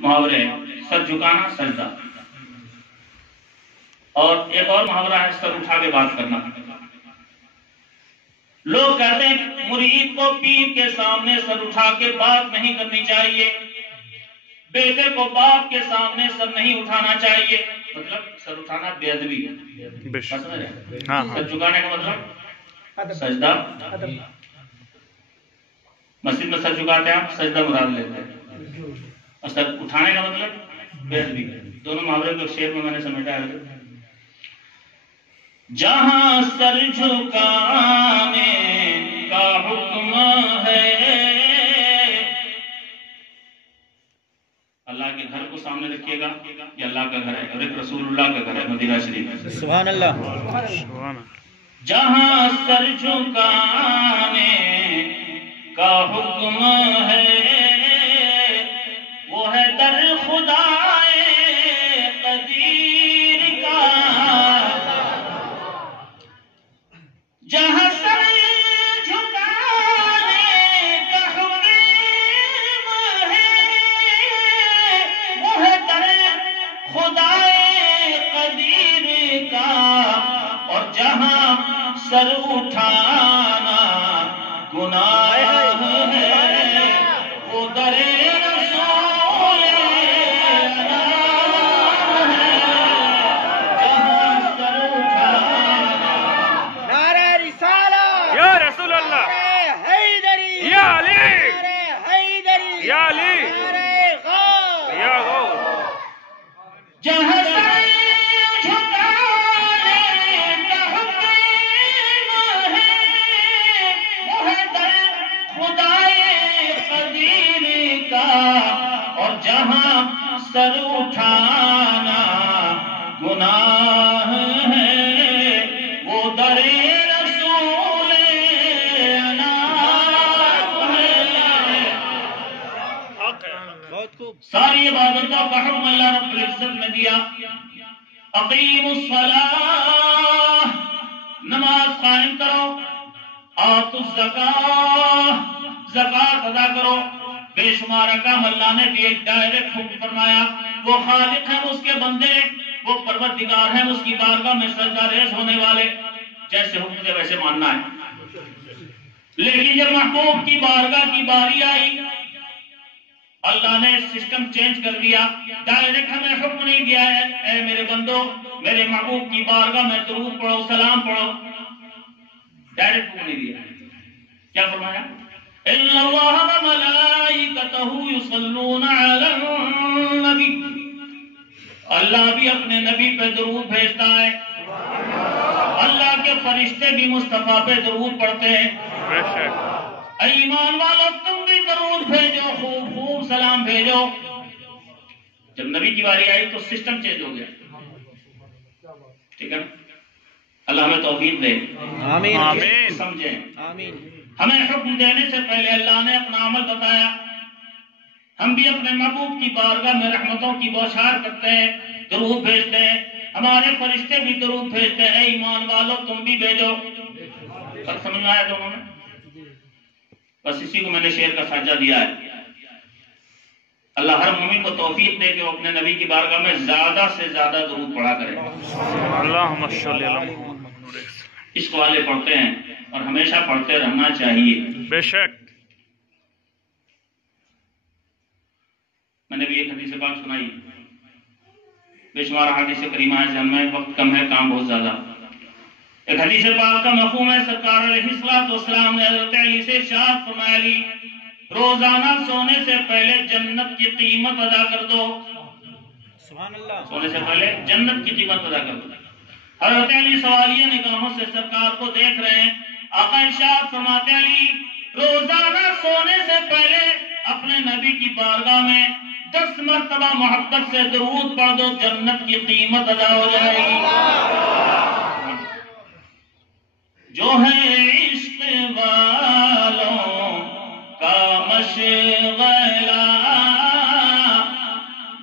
محاورے ہیں، سر جھکانا، سجدہ، اور ایک اور محاورہ ہے سر اٹھا کے بات کرنا۔ لوگ کہتے ہیں مرید کو پیر کے سامنے سر اٹھا کے بات نہیں کرنی چاہیے، بیٹے کو باپ کے سامنے سر نہیں اٹھانا چاہیے، مطلب سر اٹھانا بے ادبی ہے۔ سر جھکانے کا مطلب سجدہ، مسجد میں سر جھکاتے ہیں آپ، سجدہ مراد لیتے ہیں، اور سر اٹھانے کا مطلب بے ادبی ہے۔ دونوں محاورے کو شعر میں نے سمیٹا ہے۔ جہاں سر جھکانے کا حکم ہے، اللہ کے گھر کو سامنے رکھیے گا، یہ اللہ کا گھر ہے اور ایک رسول اللہ کا گھر ہے مدینہ شریف۔ سبحان اللہ۔ جہاں سر جھکانے کا حکم ہے، وہ ہے در خدائے قدیر کا۔ جہاں سر جھکانے کا حکم ہے، وہ ہے در خدائے قدیر کا، اور جہاں سر اٹھانا گناہ ہے، وہ در رسول اللہ ہے۔ جہاں سر اٹھانا، نعرہ رسالہ یا رسول اللہ، نعرہ حیدری یا علی، نعرہ حیدری یا علی، نعرہ غوث یا غوث۔ جہاں سر جھکانے کا حکم ہے، وہ ہے در خدائے قدیر کا، اور جہاں سر اٹھانا گناہ ہے، وہ در رسول انام ہے۔ بہت خوب۔ ساری عبادتوں کا حکم اللہ رب العزت نے دیا۔ اقیم الصلاۃ، نماز قائم کرو، آتوا الزکاۃ، زکات ادا کرو۔ بے شمار احکام اللہ نے دیے، ڈائریکٹ حکم فرمایا۔ وہ خالق ہے، اس کے بندے، وہ پروردگار ہیں، اس کی بارگاہ میں سجدہ ریز ہونے والے، جیسے حکم دے ویسے ماننا ہے۔ لیکن جب محبوب کی بارگاہ کی باری آئی، اللہ نے سسٹم چینج کر دیا۔ ڈائریکٹ ہمیں حکم نہیں دیا ہے اے میرے بندو میرے محبوب کی بارگاہ میں درود پڑھو، سلام پڑھو، ڈائریکٹ حکم نہیں دیا۔ کیا فرمایا؟ ان اللہ وملائکتہ یصلون علی النبی، اللہ بھی اپنے نبی پہ درود بھیجتا ہے، اللہ کے فرشتے بھی مصطفیٰ پہ درود پڑھتے ہیں۔ بے شک۔ اے ایمان والو تم بھی درود بھیجو، خوب خوب سلام بھیجو۔ جب نبی کی باری آئی تو سسٹم چینج ہو گیا، ٹھیک ہے نا؟ اللہ ہمیں توفیق دے، آمین آمین۔ سمجھیں۔ آمین۔ ہمیں حکم دینے سے پہلے اللہ نے اپنا عمل بتایا۔ ہم بھی اپنے محبوب کی بارگاہ میں رحمتوں کی بوچھار کرتے ہیں، درود بھیجتے ہیں، ہمارے فرشتے بھی درود بھیجتے ہیں۔ اے ایمان والو تم بھی بھیجو۔ سب سمجھ میں آیا دونوں میں؟ بس اسی کو میں نے شعر کا سانچہ دیا ہے۔ اللہ ہر مومن کو توفیق دے کہ وہ اپنے نبی کی بارگاہ میں زیادہ سے زیادہ درود پڑھا کرے۔ اللہم صلی علی محمد۔ عشق والے پڑھتے ہیں اور ہمیشہ پڑھتے رہنا چاہیے۔ بے شک۔ میں نے بھی ایک حدیث پاک سنائی، بے شمار حدیث کریمہ ہے، ذہن میں وقت کم ہے، کام بہت زیادہ۔ ایک حدیث پاک کا مفہوم ہے، سرکار علیہ السلام نے حضرت علی سے ارشاد فرمایا، علی روزانہ سونے سے پہلے جنت کی قیمت ادا کر دو۔ سبحان اللہ۔ سونے سے پہلے جنت کی قیمت ادا کر دو۔ حضرت علی سوالیہ نگاہوں سے سرکار کو دیکھ رہے ہیں۔ آقا ارشاد فرماتے علی روزانہ سونے سے پہلے اپنے نبی کی بارگاہ میں 10 مرتبہ محبت سے درود پڑھ دو، جنت کی قیمت ادا ہو جائے گی۔ جو ہے عشق والوں کا مشغلہ،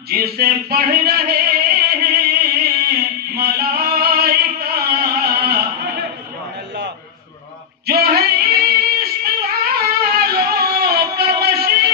جسے پڑھ رہے ہیں ملائکہ، جو ہے عشق والوں کا مشغلہ،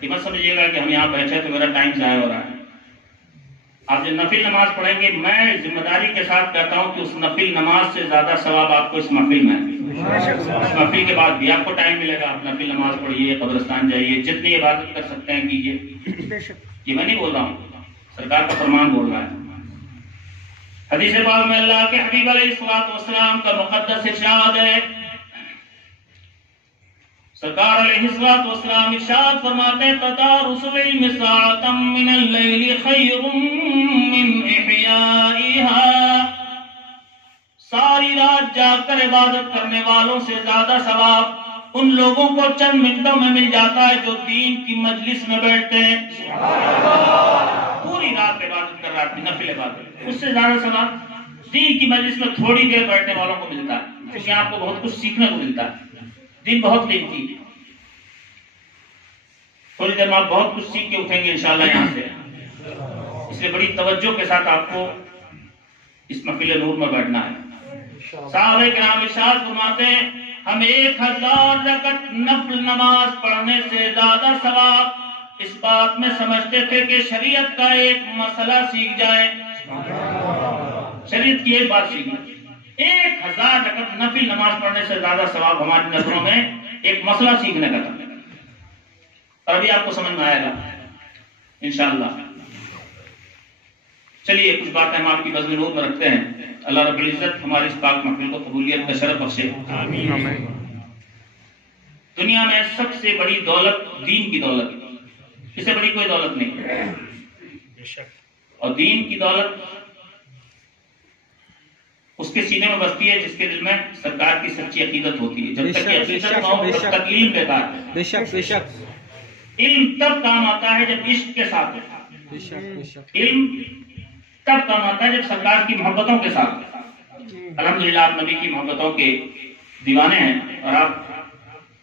یہ مت سمجھیے گا کہ ہم یہاں بیٹھے تو میرا ٹائم ضائع ہو رہا ہے. آپ جو نفل نماز پڑھیں گے، میں ذمہ داری کے ساتھ کہتا ہوں کہ اس نفل نماز سے زیادہ ثواب آپ کو اس محفل میں ہے. اس محفل کے بعد بھی آپ کو ٹائم ملے گا. آپ نفل نماز پڑھیے، قبرستان جائیے، جتنی عبادت کر سکتے ہیں کیجیے. یہ میں نہیں بول رہا ہوں، سرکار کا فرمان بول رہا ہے. حدیث پاک میں اللہ کے حبیب علیہ الصلوۃ والسلام کا مقدس ارشاد ہے. سرکار علیہ الصلوۃ والسلام ارشاد فرماتے ہیں تدارس العلم ساعة من اللیل خیر من احیائها. ساری رات جاگ کر عبادت کرنے والوں سے زیادہ ثواب ان لوگوں کو چند منٹوں میں مل جاتا ہے جو دین کی مجلس میں بیٹھتے ہیں. پوری رات عبادت کر رہا ہے، نفل عبادت، اس سے زیادہ ثواب دین کی مجلس میں تھوڑی دیر بیٹھنے والوں کو ملتا ہے. کیونکہ آپ کو بہت کچھ سیکھنے کو ملتا ہے. دین بہت قیمتی ہے. تھوڑی دیر میں آپ بہت کچھ سیکھ کے اٹھیں گے انشاءاللہ یہاں سے. اس لیے بڑی توجہ کے ساتھ آپ کو اس محفل نور میں بیٹھنا ہے. صحابہ کرام ارشاد فرماتے ہیں ہم 1000 رکعت نفل نماز پڑھنے سے زیادہ ثواب اس بات میں سمجھتے تھے کہ شریعت کا ایک مسئلہ سیکھ جائیں. شریعت کی ایک بات سیکھیں. 1000 رکعت نفل نماز پڑھنے سے زیادہ ثواب ہماری نظروں میں ایک مسئلہ سیکھنے کا تھا. اور ابھی آپ کو سمجھ میں آئے گا انشاءاللہ. چلیے کچھ باتیں ہم آپ کی بزم نور میں رکھتے ہیں. اللہ رب العزت ہماری اس پاک محفل کو قبولیت کا شرف بخشے. آمین. دنیا میں سب سے بڑی دولت دین کی دولت، اس سے بڑی کوئی دولت نہیں. اور دین کی دولت اس کے سینے میں بستی ہے جس کے دل میں سرکار کی سچی عقیدت ہوتی ہے. جب تک یہ عقیدت نہ ہو تب تک علم بیکار ہے. بے شک بے شک. علم تب کام آتا ہے جب عشق کے ساتھ ہے. علم تب کام آتا ہے جب سرکار کی محبتوں کے ساتھ. الحمدللہ آپ نبی کی محبتوں کے دیوانے ہیں اور آپ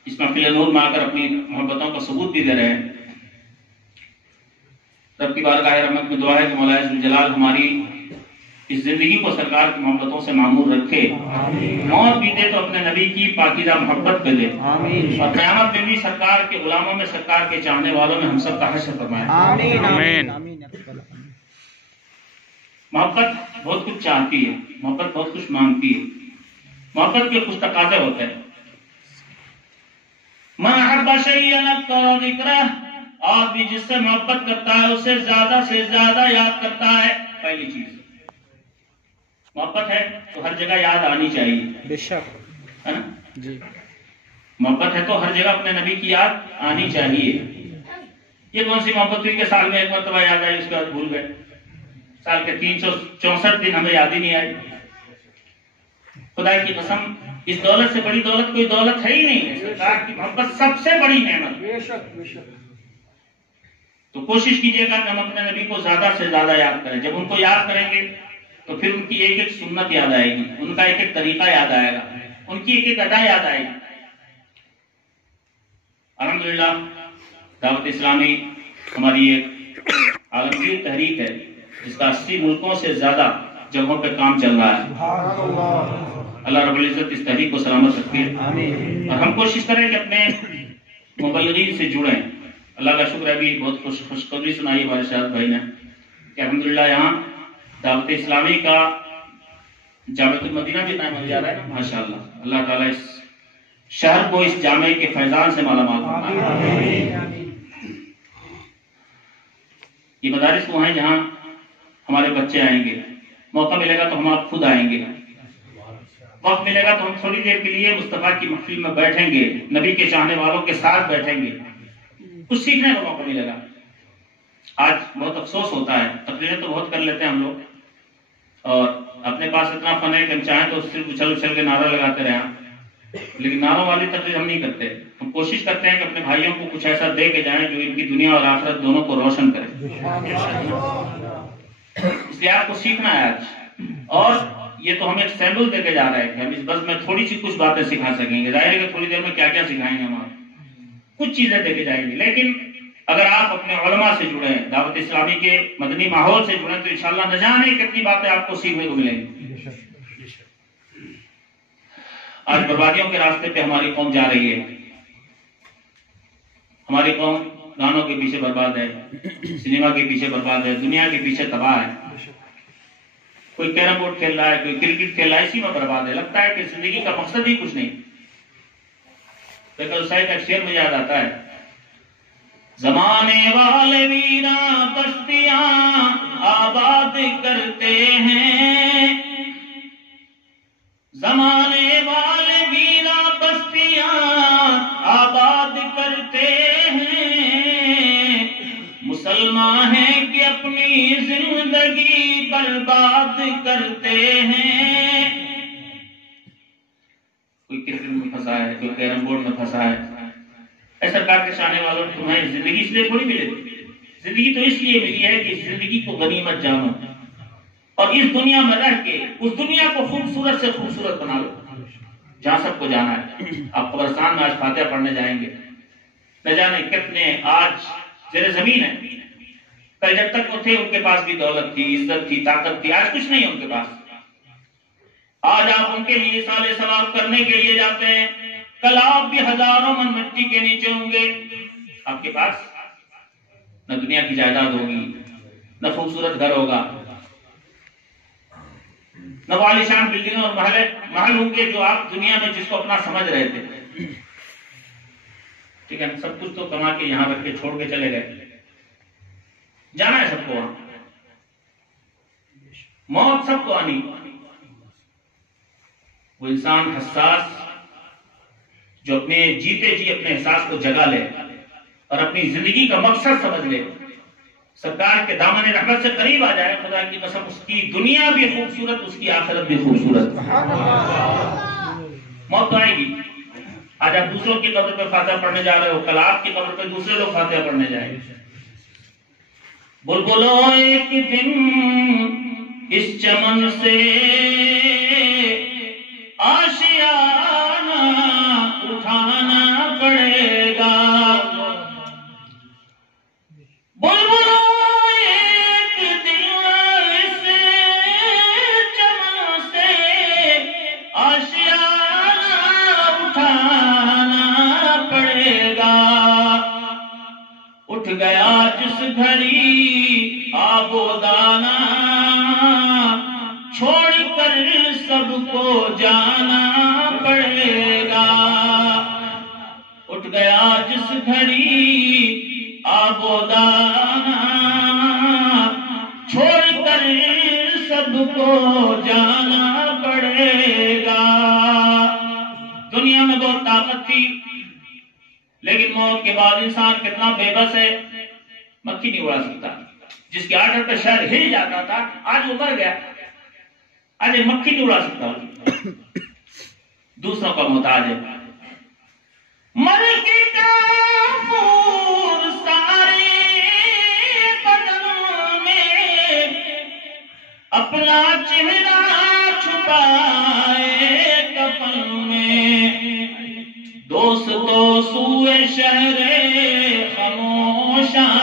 اس محفل نور میں آ کر اپنی محبتوں کا ثبوت بھی دے رہے ہیں. رب کی بارگاہ رحمت میں دعا ہے کہ مولا ذوالجلال ہماری اس زندگی کو سرکار کی محبتوں سے معمور رکھے. موت بھی دے تو اپنے نبی کی پاکیزہ محبت پہ دے. اور قیامت میں بھی سرکار کے غلاموں میں، سرکار کے چاہنے والوں میں ہم سب کا حشر فرمائے. آمین. محبت بہت کچھ چاہتی ہے، محبت بہت کچھ مانگتی ہے. محبت کے کچھ تقاضے ہوتے ہیں. ما احب شیئا اکثر ذکرہ، آدمی جس سے محبت کرتا ہے اسے زیادہ سے زیادہ یاد کرتا ہے. پہلی چیز محبت ہے تو ہر جگہ یاد آنی چاہیے. بے شک ہے نا جی. محبت ہے تو ہر جگہ اپنے نبی کی یاد آنی چاہیے. یہ کون سی محبت ہوئی کہ سال میں ایک مرتبہ یاد آئی اس کے بعد بھول گئے. سال کے 364 دن ہمیں یاد ہی نہیں آئی. خدا کی قسم اس دولت سے بڑی دولت کوئی دولت ہے ہی نہیں. سرکار کی محبت سب سے بڑی نعمت. بے شک بے شک. تو کوشش کیجیے گا کہ ہم اپنے نبی کو زیادہ سے زیادہ یاد کریں. جب ان کو یاد کریں گے تو پھر ان کی ایک ایک سنت یاد آئے گی، ان کا ایک ایک طریقہ یاد آئے گا، ان کی ایک ایک ادا یاد آئے گی. الحمدللہ دعوت اسلامی ہماری ایک عالمگیر تحریک ہے جس کا 80 ملکوں سے زیادہ جگہوں پہ کام چل رہا ہے. اللہ رب العزت اس تحریک کو سلامت رکھے. اور ہم کوشش کریں کہ اپنے مبلغین سے جڑیں. اللہ کا شکر ہے ابھی بہت خوشخبری سنائی ہمارے شاہد بھائی نے کہ الحمدللہ یہاں دعوت اسلامی کا جامعۃ المدینہ بھی قائم ہو جا رہا ہے. ماشاءاللہ اللہ تعالیٰ اس شہر کو اس جامعے کے فیضان سے مالا مال فرمائے. یہ مدارس وہ ہیں جہاں ہمارے بچے آئیں گے. موقع ملے گا تو ہم آپ خود آئیں گے. وقت ملے گا تو ہم تھوڑی دیر کے لیے مصطفیٰ کی محفل میں بیٹھیں گے، نبی کے چاہنے والوں کے ساتھ بیٹھیں گے. کچھ سیکھنے کا موقع ملے گا. آج بہت افسوس ہوتا ہے، تقریریں تو بہت کر لیتے ہیں ہم لوگ اور اپنے پاس اتنا فن ہے کہ ہم چاہیں تو صرف اچھل اچھل کے نعرہ لگاتے رہیں، لیکن نعروں والی تقریر ہم نہیں کرتے. ہم کوشش کرتے ہیں کہ اپنے بھائیوں کو کچھ ایسا دے کے جائیں جو ان کی دنیا اور آخرت دونوں کو روشن کرے. اس لیے آپ کو سیکھنا ہے آج. اور یہ تو ہم ایک سیمپل دے کے جا رہے ہیں کہ ہم اس بس میں تھوڑی سی کچھ باتیں سکھا سکیں گے. ظاہر ہے کہ تھوڑی دیر میں کیا کیا سکھائیں گے، ہم کچھ چیزیں دے کے جائیں گے. لیکن اگر آپ اپنے علماء سے جڑیں، دعوت اسلامی کے مدنی ماحول سے جڑیں تو انشاءاللہ نہ جانے کتنی باتیں آپ کو سیکھنے کو ملیں گی. آج بربادیوں کے راستے پہ ہماری قوم جا رہی ہے. ہماری قوم گانوں کے پیچھے برباد ہے، سنیما کے پیچھے برباد ہے، دنیا کے پیچھے تباہ ہے. کوئی کیرم بورڈ کھیل رہا ہے، کوئی کرکٹ کھیل رہا ہے، اسی میں برباد ہے. لگتا ہے کہ زندگی کا مقصد ہی کچھ نہیں. لیکن صاحب کا شعر مجھے یاد آتا ہے، زمانے والے ویرا بستیاں آباد کرتے ہیں، زمانے والے ویرا بستیاں آباد کرتے ہیں، مسلمان ہیں کہ اپنی زندگی برباد کرتے ہیں. کوئی کرکٹ میں پھنسا ہے، کوئی کیرم بورڈ میں پھنسا ہے. اے سرکار کے چاہنے والوں، تمہیں زندگی اس لیے تھوڑی ملے. زندگی تو اس لیے ملی ہے کہ زندگی کو غنیمت جانو اور اس دنیا میں رہ کے اس دنیا کو خوبصورت سے خوبصورت بنا لو جہاں سب کو جانا ہے. آپ قبرستان میں آج فاتحہ پڑھنے جائیں گے، نہ جانے کتنے آج زیر زمین ہے. کل جب تک وہ تھے ان کے پاس بھی دولت تھی، عزت تھی، طاقت تھی. آج کچھ نہیں ہے ان کے پاس. آج آپ ان کے لیے سال ثواب کرنے کے لیے جاتے ہیں، کل آپ بھی ہزاروں من مٹی کے نیچے ہوں گے. آپ کے پاس نہ دنیا کی جائیداد ہوگی، نہ خوبصورت گھر ہوگا، نہ عالیشان بلڈنگ اور محل ہوں گے جو آپ دنیا میں جس کو اپنا سمجھ رہے تھے. ٹھیک ہے، سب کچھ تو کما کے یہاں رکھ کے چھوڑ کے چلے گئے. جانا ہے سب کو وہاں، موت سب کو آنی. وہ انسان حساس جو اپنے جیتے جی اپنے احساس کو جگا لے اور اپنی زندگی کا مقصد سمجھ لے، سرکار کے دامن رحمت سے قریب آ جائے، خدا کی قسم اس کی دنیا بھی خوبصورت، اس کی آخرت بھی خوبصورت. موت تو آئے گی. آج آپ دوسروں کی قبر پہ فاتحہ پڑھنے جا رہے ہو، کل آپ کی قبر پہ دوسرے لوگ فاتحہ پڑھنے جائیں گے. بلبلو ایک دن اس چمن سے آشیانہ اٹھانا پڑے گا. بلبلو ایک دن اس چمن سے آشیانہ اٹھانا پڑے گا. اٹھ گیا جس گھڑی آب و دانا، چھوڑ کر سب کو جانا پڑے گا. اٹھ گیا جس گھڑی آب و دانا، چھوڑ کر سب کو جانا پڑے گا. دنیا میں بہت طاقت تھی، لیکن موت کے بعد انسان کتنا بے بس ہے. مکھی نہیں اڑا سکتا. جس کے آرڈر پہ شہر ہل جاتا تھا آج وہ مر گیا. آج ایک مکھی نہیں اڑا سکتا، دوسروں کا محتاج ہے. مر کے کافور سارے بدن میں اپنا چہرہ چھپائے کفن میں. دوست تو سوئے شہر خاموشاں،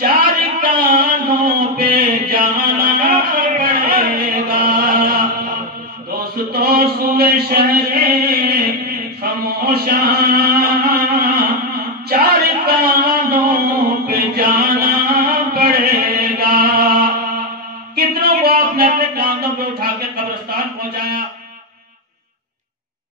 چار کانوں پہ جانا پڑے گا. دوست تو سوئے شہر خاموشاں، چار کانوں پہ جانا پڑے گا. کتنوں کو آپ نے اپنے کاندھوں پہ اٹھا کے قبرستان پہنچایا.